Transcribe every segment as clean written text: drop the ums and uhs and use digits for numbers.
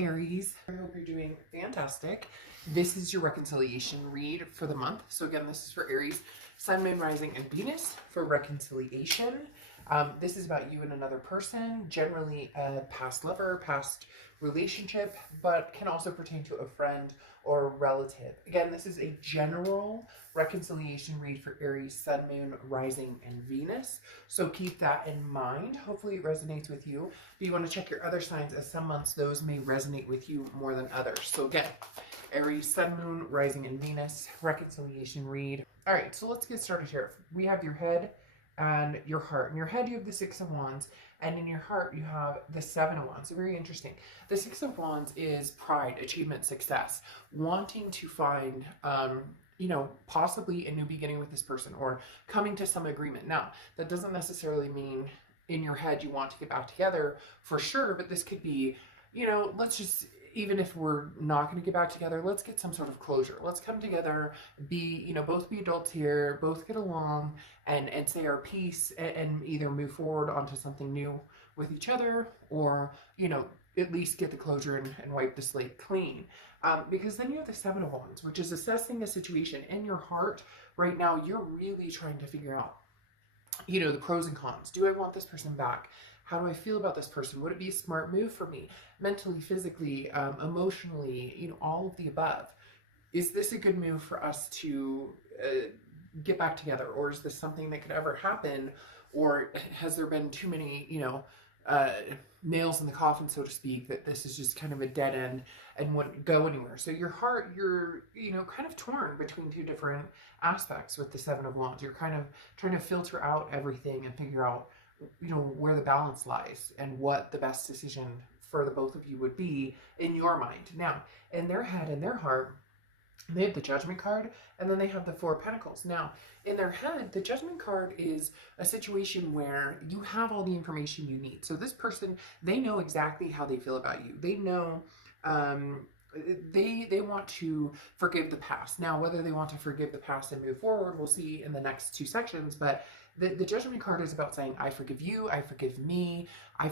Aries, I hope you're doing fantastic. This is your reconciliation read for the month. So again, this is for Aries, Sun, Moon, Rising, and Venus for reconciliation. This is about you and another person, generally a past lover, past relationship, but can also pertain to a friend or a relative. Again, this is a general reconciliation read for Aries, Sun, Moon, Rising, and Venus. So keep that in mind. Hopefully it resonates with you. But you want to check your other signs, as some months those may resonate with you more than others. So again, Aries, Sun, Moon, Rising, and Venus, reconciliation read. All right, so let's get started here. We have your head and your heart. In your head, you have the Six of Wands, and in your heart, you have the Seven of Wands. So very interesting. The Six of Wands is pride, achievement, success, wanting to find, possibly a new beginning with this person or coming to some agreement. Now, that doesn't necessarily mean in your head you want to get back together for sure, but this could be, let's just, even if we're not going to get back together, let's get some sort of closure. Let's come together, both be adults here, both get along and say our piece and either move forward onto something new with each other or, at least get the closure and wipe the slate clean. Because then you have the Seven of Wands, which is assessing a situation in your heart. Right now, you're really trying to figure out, the pros and cons. Do I want this person back? How do I feel about this person? Would it be a smart move for me? Mentally, physically, emotionally, all of the above. Is this a good move for us to get back together? Or is this something that could ever happen? Or has there been too many, nails in the coffin, so to speak, that this is just kind of a dead end and wouldn't go anywhere? So your heart, you're, kind of torn between two different aspects with the Seven of Wands. You're kind of trying to filter out everything and figure out, where the balance lies and what the best decision for the both of you would be in your mind. Now, in their head and their heart, they have the Judgment card, and then they have the Four of Pentacles. Now, in their head, the Judgment card is a situation where you have all the information you need. So this person, they know exactly how they feel about you. They know, they want to forgive the past. Now, whether they want to forgive the past and move forward, we'll see in the next two sections, but the Judgment card is about saying, I forgive you, I forgive me, I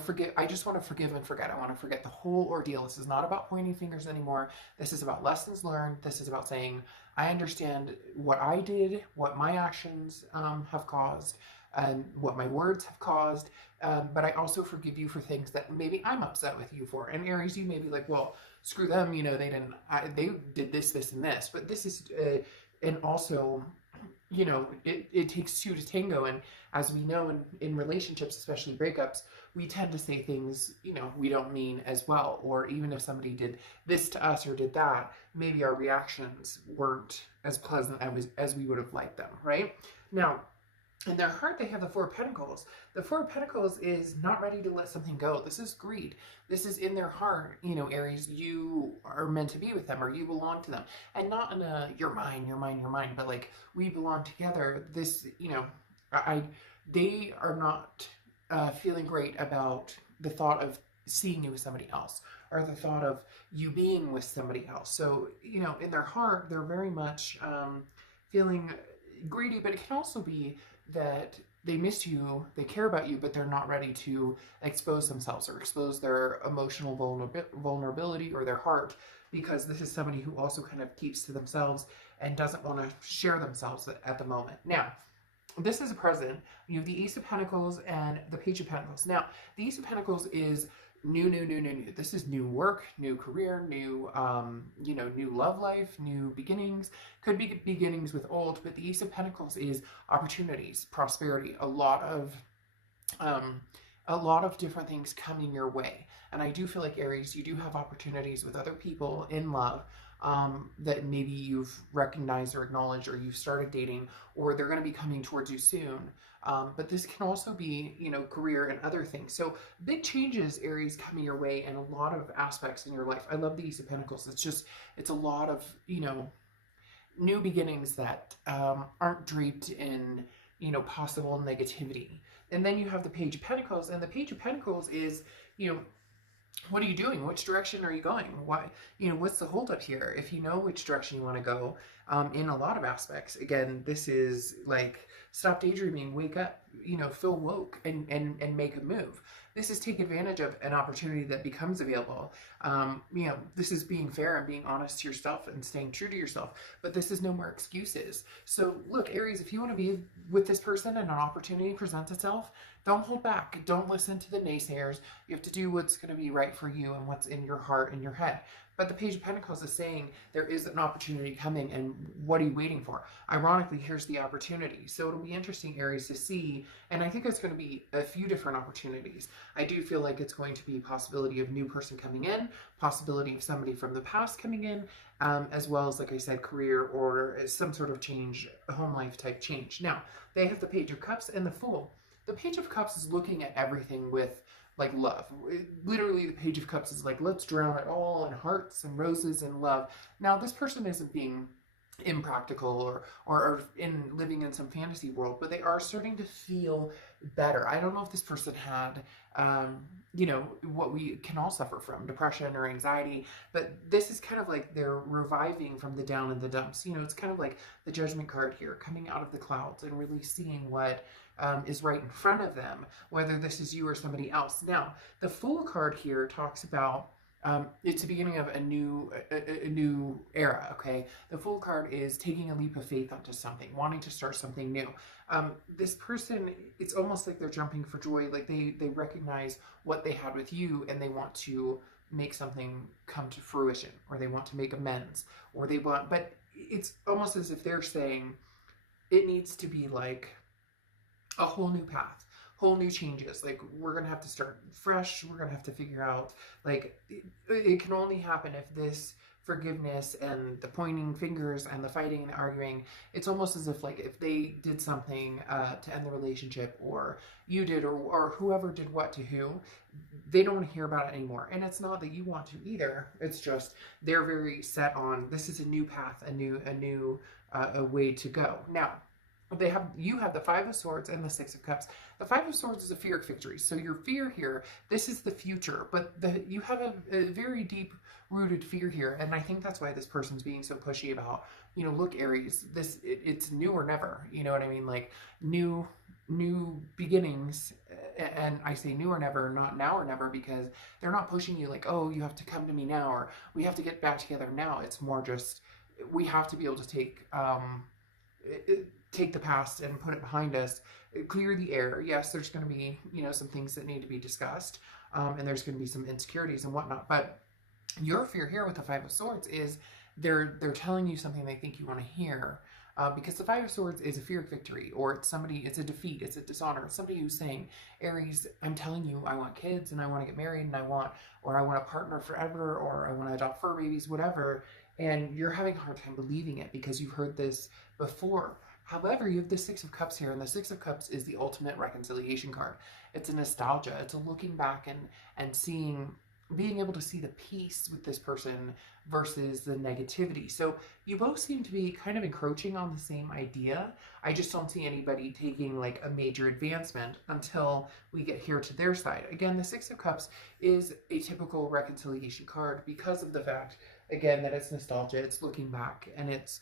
just want to forgive and forget. I want to forget the whole ordeal. This is not about pointing fingers anymore. This is about lessons learned. This is about saying, I understand what I did, what my actions have caused, and what my words have caused, but I also forgive you for things that maybe I'm upset with you for. And Aries, you may be like, well, screw them, they did this, this, and this. But this is, and also, it takes two to tango. And as we know in relationships, especially breakups, we tend to say things, we don't mean as well. Or even if somebody did this to us or did that, maybe our reactions weren't as pleasant as we would have liked them, right? Now, in their heart, they have the Four of Pentacles. The Four of Pentacles is not ready to let something go. This is greed. This is in their heart, Aries, you are meant to be with them or you belong to them. And not in a, you're mine, but like, we belong together. This, they are not feeling great about the thought of seeing you with somebody else or the thought of you being with somebody else. So, in their heart, they're very much feeling greedy, but it can also be that they miss you, they care about you, but they're not ready to expose themselves or expose their emotional vulnerability or their heart, because this is somebody who also kind of keeps to themselves and doesn't want to share themselves at the moment. Now, this is a present. You have the Ace of Pentacles and the Page of Pentacles. Now, the Ace of Pentacles is new. This is new work, new career, new, new love life, new beginnings. Could be beginnings with old, but the Ace of Pentacles is opportunities, prosperity, a lot of different things coming your way. And I do feel like, Aries, you do have opportunities with other people in love that maybe you've recognized or acknowledged, or you've started dating, or they're going to be coming towards you soon. But this can also be, career and other things. So big changes, Aries, coming your way in a lot of aspects in your life. I love the Ace of Pentacles. It's a lot of, new beginnings that aren't draped in, possible negativity. And then you have the Page of Pentacles, and the Page of Pentacles is, what are you doing? Which direction are you going? Why, what's the holdup here? If you know which direction you want to go, in a lot of aspects, again, this is like, stop daydreaming, wake up, feel woke and make a move. This is take advantage of an opportunity that becomes available. You know, this is being fair and being honest to yourself and staying true to yourself, but this is no more excuses. So look, Aries, if you want to be with this person and an opportunity presents itself, don't hold back. Don't listen to the naysayers. You have to do what's going to be right for you and what's in your heart and your head. But the Page of Pentacles is saying there is an opportunity coming, and what are you waiting for? Ironically, here's the opportunity. So it'll be interesting, Aries, to see, and I think it's going to be a few different opportunities. I do feel like it's going to be a possibility of new person coming in, possibility of somebody from the past coming in, as well as, like I said, career or some sort of change, a home life type change. Now, they have the Page of Cups and the Fool. The Page of Cups is looking at everything with like love. Literally, the Page of Cups is like, let's drown it all in hearts and roses and love. Now, this person isn't being impractical or in living in some fantasy world, but they are starting to feel better. I don't know if this person had, you know, what we can all suffer from, depression or anxiety, but this is kind of like they're reviving from the down in the dumps. You know, it's kind of like the Judgment card here, coming out of the clouds and really seeing what is right in front of them, whether this is you or somebody else. Now, the Fool card here talks about it's the beginning of a new era, okay? The Fool card is taking a leap of faith onto something, wanting to start something new. This person, it's almost like they're jumping for joy, like they recognize what they had with you and they want to make something come to fruition, or they want to make amends, or they want, but it's almost as if they're saying it needs to be like a whole new path, whole new changes. Like, we're going to have to start fresh. We're going to have to figure out, like, it can only happen if this forgiveness and the pointing fingers and the fighting and the arguing, it's almost as if, like, if they did something to end the relationship, or you did, or whoever did what to who, they don't want to hear about it anymore. And it's not that you want to either. It's just they're very set on, this is a new path, a new way to go. Now, you have the Five of Swords and the Six of Cups. The Five of Swords is a fear of victory. So your fear here, this is the future, but you have a very deep rooted fear here. And I think that's why this person's being so pushy about, you know, look, Aries, it's new or never. You know what I mean? Like new beginnings. And I say new or never, not now or never, because they're not pushing you like, oh, you have to come to me now, or we have to get back together now. It's more just, we have to be able to take the past and put it behind us, clear the air. Yes, there's going to be, you know, some things that need to be discussed, and there's going to be some insecurities and whatnot. But your fear here with the Five of Swords is they're telling you something they think you want to hear, because the Five of Swords is a fear of victory, or it's a defeat, it's a dishonor. It's somebody who's saying, Aries, I'm telling you, I want kids and I want to get married and I want a partner forever, or I want to adopt fur babies, whatever. And you're having a hard time believing it because you've heard this before. However, you have the Six of Cups here, and the Six of Cups is the ultimate reconciliation card. It's a nostalgia. It's a looking back and seeing, being able to see the peace with this person versus the negativity. So you both seem to be kind of encroaching on the same idea. I just don't see anybody taking like a major advancement until we get here to their side. Again, the Six of Cups is a typical reconciliation card because of the fact, again, that it's nostalgia, it's looking back, and it's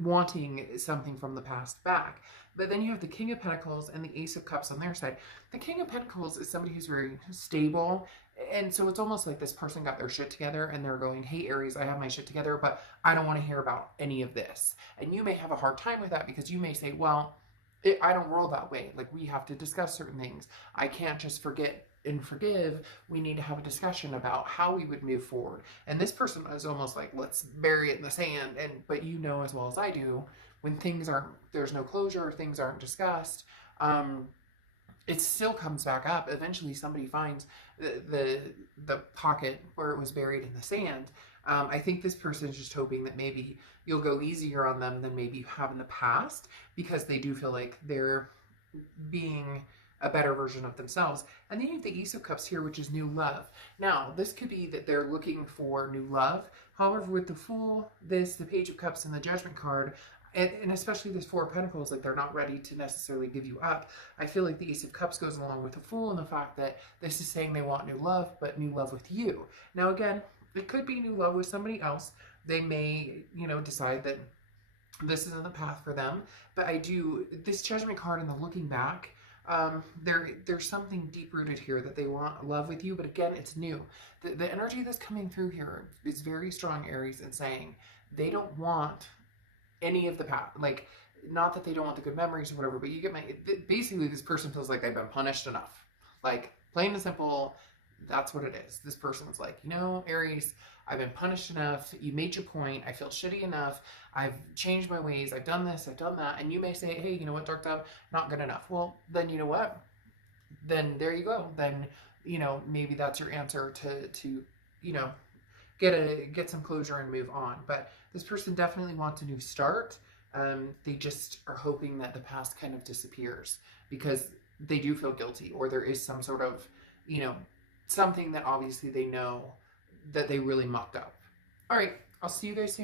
wanting something from the past back. But then you have the King of Pentacles and the Ace of Cups on their side. The King of Pentacles is somebody who's very stable, and so it's almost like this person got their shit together and they're going, hey, Aries, I have my shit together, but I don't want to hear about any of this. And you may have a hard time with that because you may say, well, I don't roll that way. Like, we have to discuss certain things. I can't just forget and forgive. We need to have a discussion about how we would move forward. And this person is almost like, let's bury it in the sand. But you know as well as I do, when there's no closure, things aren't discussed, it still comes back up. Eventually somebody finds the pocket where it was buried in the sand. I think this person is just hoping that maybe you'll go easier on them than maybe you have in the past, because they do feel like they're being a better version of themselves. And then you have the Ace of Cups here, which is new love. Now, this could be that they're looking for new love. However, with the Fool, the Page of Cups, and the Judgment card, and especially this Four of Pentacles, like they're not ready to necessarily give you up. I feel like the Ace of Cups goes along with the Fool and the fact that this is saying they want new love, but new love with you. Now, again, it could be new love with somebody else. They may, you know, decide that this isn't the path for them. But this Judgment card and the looking back, There's something deep rooted here that they want love with you, but again, it's new. The energy that's coming through here is very strong, Aries, in saying they don't want any of the past. Like, not that they don't want the good memories or whatever, but you get my, basically this person feels like they've been punished enough. Like, plain and simple, that's what it is. This person's like, you know, Aries, I've been punished enough. You made your point. I feel shitty enough. I've changed my ways. I've done this. I've done that. And you may say, hey, you know what, Dark Dove, not good enough. Well, then you know what? Then there you go. Then, you know, maybe that's your answer to you know, get some closure and move on. But this person definitely wants a new start. They just are hoping that the past kind of disappears because they do feel guilty, or there is some sort of, you know, something that obviously they know that they really mucked up. All right, I'll see you guys soon.